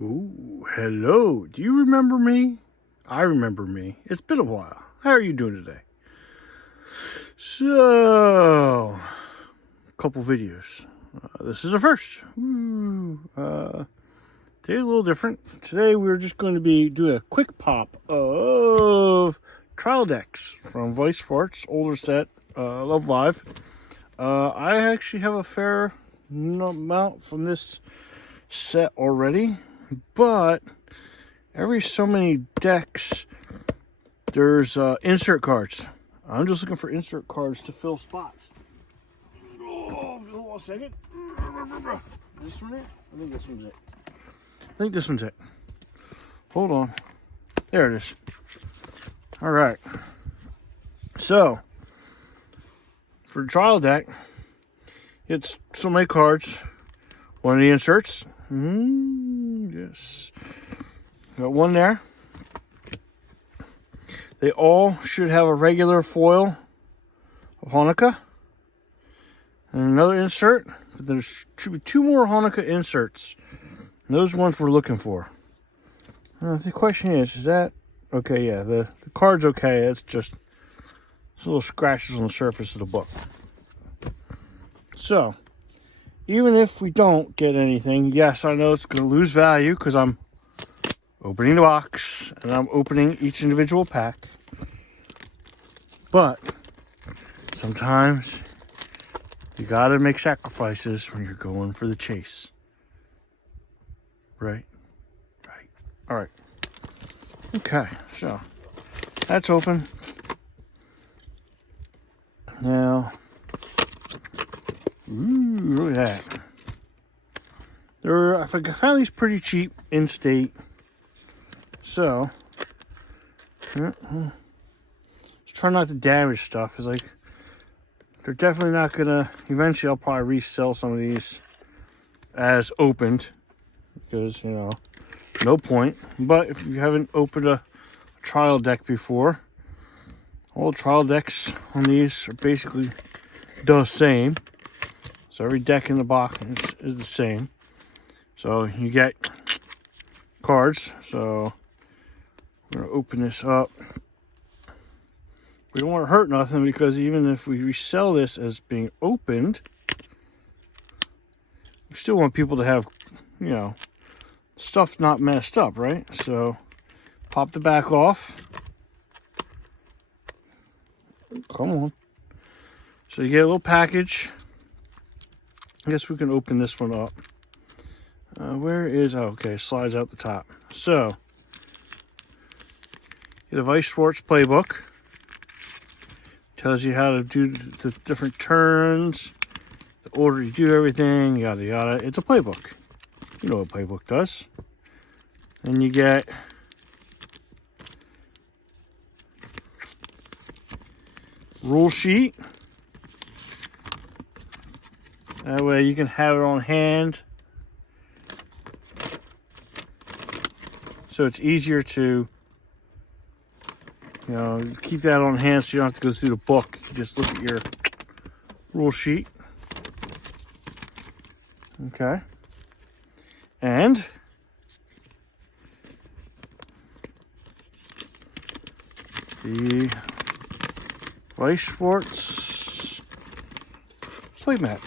Ooh, hello. Do you remember me? I remember me. It's been a while. How are you doing today? So, a couple videos. This is the first. Today's a little different. Today we're just going to be doing a quick pop of trial decks from Weiss Schwarz, older set, Love Live. I actually have a fair amount from this set already, but every so many decks there's insert cards. I'm just looking for insert cards to fill spots. Oh, hold on a second. This one here? I think this one's it. Hold on. There it is. All right. So, for the trial deck, it's so many cards. One of the inserts. Yes. Got one there. They all should have a regular foil of Hanukkah. And another insert. But there should be two more Hanukkah inserts. And those ones we're looking for. The question is that... Okay, yeah, the card's okay. It's just little scratches on the surface of the book. So, even if we don't get anything, yes, I know it's going to lose value because I'm opening the box and I'm opening each individual pack. But sometimes you got to make sacrifices when you're going for the chase. Right? All right. Okay, so that's open. Now, look at that. I found these pretty cheap in state. So, let's try not to damage stuff. It's like, they're definitely not gonna, eventually I'll probably resell some of these as opened. Because, no point. But if you haven't opened a trial deck before, all trial decks on these are basically the same. So every deck in the box is the same. So you get cards. So I'm going to open this up. We don't want to hurt nothing because even if we resell this as being opened, we still want people to have, stuff not messed up, right? So pop the back off. Come on. So you get a little package. I guess we can open this one up. Okay, slides out the top. So, get a Weiss Schwarz playbook. Tells you how to do the different turns, the order you do everything, yada yada. It's a playbook. You know what a playbook does. Then you get rule sheet. That way you can have it on hand. So it's easier to, keep that on hand so you don't have to go through the book. You just look at your rule sheet. Okay. And the Weiss Schwarz playmat.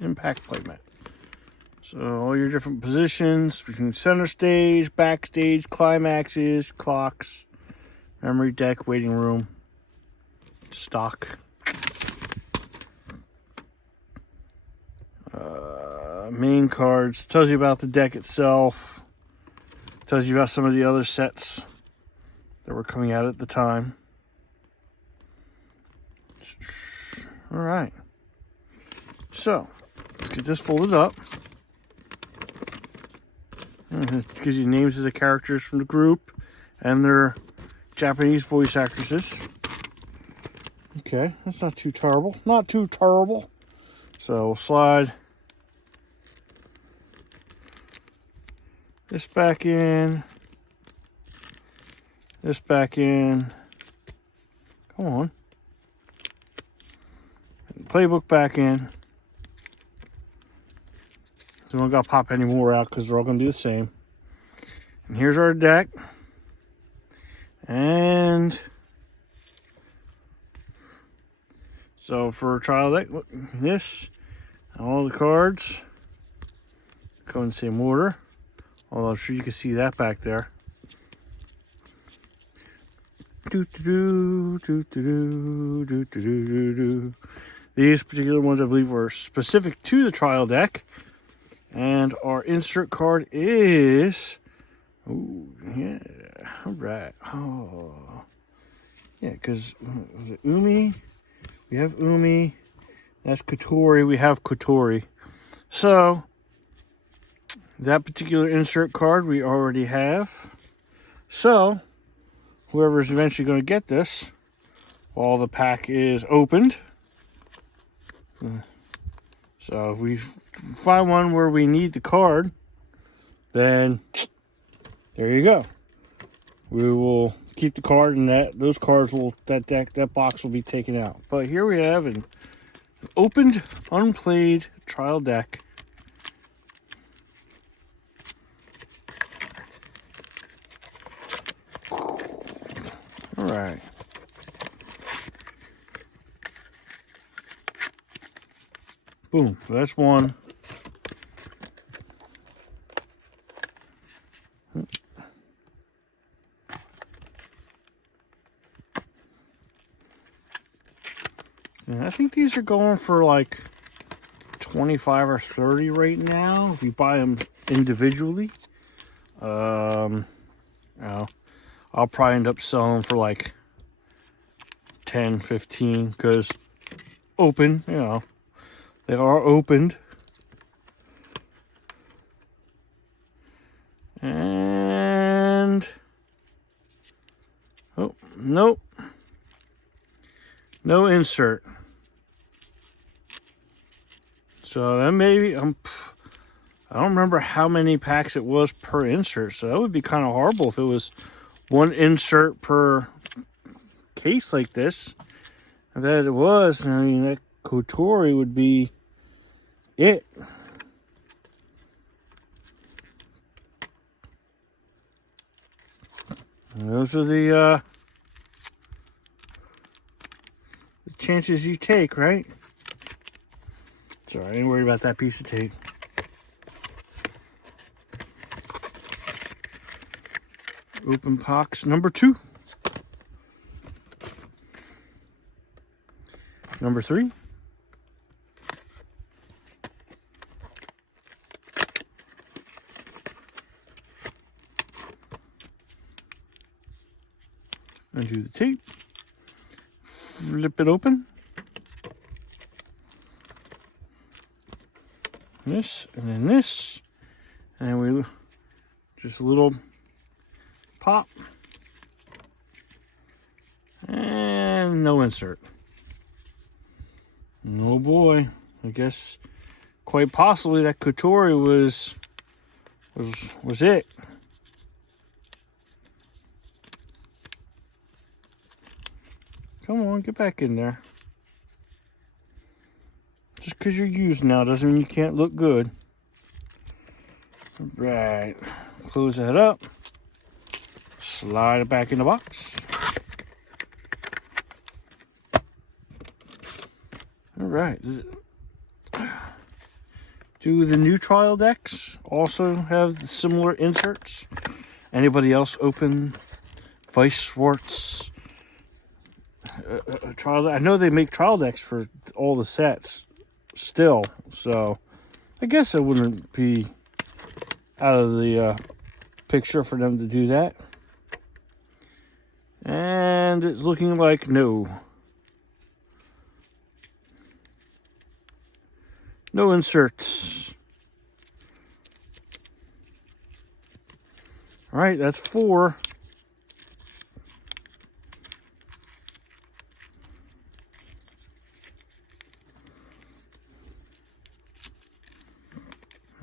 Impact playmat. So all your different positions between center stage, backstage, climaxes, clocks, memory deck, waiting room, stock. Main cards. Tells you about the deck itself. Tells you about some of the other sets that were coming out at the time. All right. So, let's get this folded up. It gives you names of the characters from the group and their Japanese voice actresses. Okay, that's not too terrible. Not too terrible. So, we'll slide this back in. This back in. Come on. And the playbook back in. We don't got to pop any more out because they're all going to be the same. And here's our deck. And so for trial deck, look, this, all the cards go in the same order. Although I'm sure you can see that back there. These particular ones, I believe, were specific to the trial deck. And our insert card is... Oh, yeah. All right. Oh. Yeah, because was it Umi? We have Umi. That's Kotori. We have Kotori. So, that particular insert card we already have. So, whoever's eventually going to get this, while the pack is opened. So, if we find one where we need the card, then there you go. We will keep the card, and those cards will, that box will be taken out. But here we have an opened, unplayed trial deck. All right. Boom. So that's one. And I think these are going for like 25 or 30 right now if you buy them individually. I'll probably end up selling them for like 10, 15 because open, they are opened. And oh, nope. No insert. So that maybe I don't remember how many packs it was per insert. So that would be kind of horrible if it was one insert per case like this. And that it was, I mean, that Kotori would be it. And those are the chances you take, right? Sorry, I ain't worried about that piece of tape. Open box number 2. Number 3. Undo the tape. Flip it open. This, and then this. And we just a little pop. And no insert. Oh boy. I guess quite possibly that Kotori was it. Come on, get back in there. Just because you're used now doesn't mean you can't look good. Right. Close that up. Slide it back in the box. All right. Do the new trial decks also have similar inserts? Anybody else open Weiss, Schwarz trial? I know they make trial decks for all the sets still, so I guess it wouldn't be out of the picture for them to do that. And it's looking like no inserts. All right, that's 4.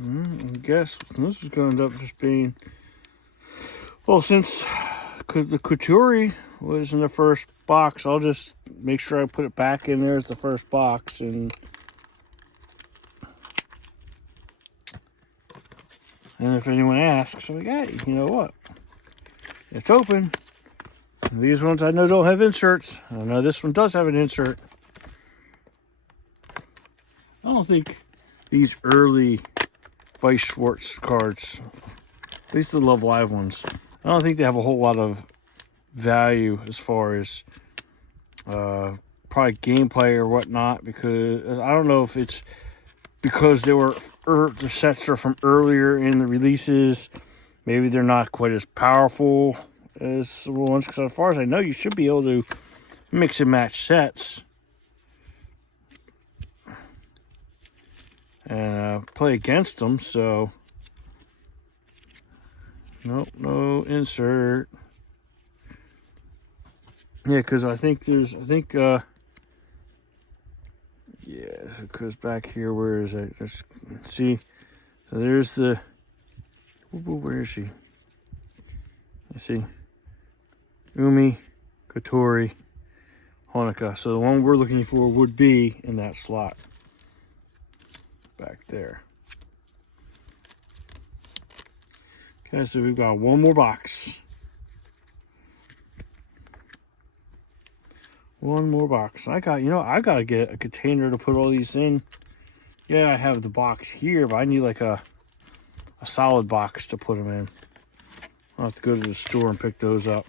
I guess this is going to end up just being, well, since the Kotori was in the first box, I'll just make sure I put it back in there as the first box. And And if anyone asks, I'm like, hey, you know what? It's open. These ones I know don't have inserts. I know this one does have an insert. I don't think these early Weiss Schwarz cards, at least the Love Live ones, I don't think they have a whole lot of value as far as probably gameplay or whatnot, because I don't know if it's because they were the sets are from earlier in the releases. Maybe they're not quite as powerful as the ones, because as far as I know, you should be able to mix and match sets and play against them. So nope, no insert. Yeah, because I think yeah, it goes back here. Where is it? Just see. So there's the. Where is she? Let's see. Umi, Kotori, Honoka. So the one we're looking for would be in that slot back there. Okay, so we've got one more box. One more box. I got to get a container to put all these in. Yeah, I have the box here, but I need like a solid box to put them in. I'll have to go to the store and pick those up.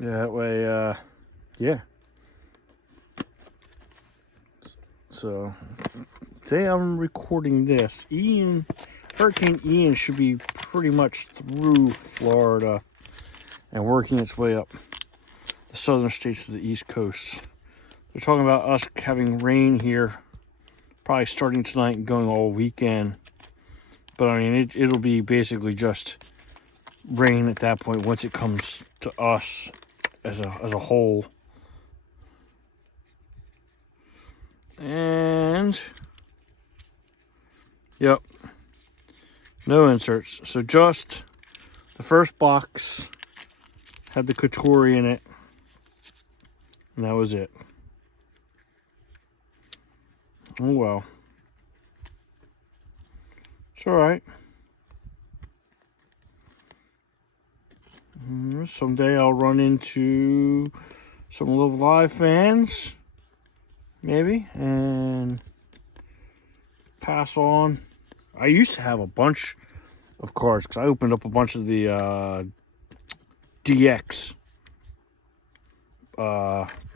Yeah, that way, yeah. So, today I'm recording this. Hurricane Ian should be pretty much through Florida and working its way up the southern states of the East Coast. They're talking about us having rain here, probably starting tonight and going all weekend. But I mean, it'll be basically just rain at that point once it comes to us as a whole. And yep, no inserts. So just the first box had the Kotori in it, and that was it. Oh well, it's all right. Someday I'll run into some Love Live fans, maybe, and pass on. I used to have a bunch of cards because I opened up a bunch of the DX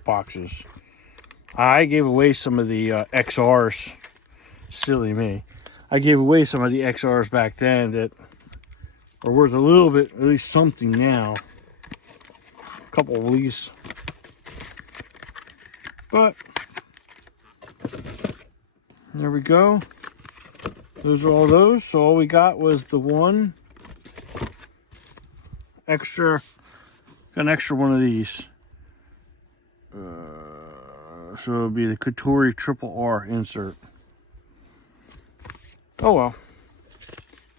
boxes. I gave away some of the XRs. Silly me. I gave away some of the XRs back then that are worth a little bit, at least something now. A couple of these. But there we go. Those are all those. So all we got was the one extra. Got an extra one of these. So it'll be the Kotori Triple R insert. Oh well.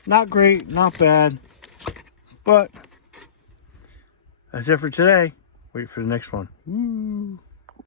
Not great, not bad. But that's it for today. Wait for the next one. Woo.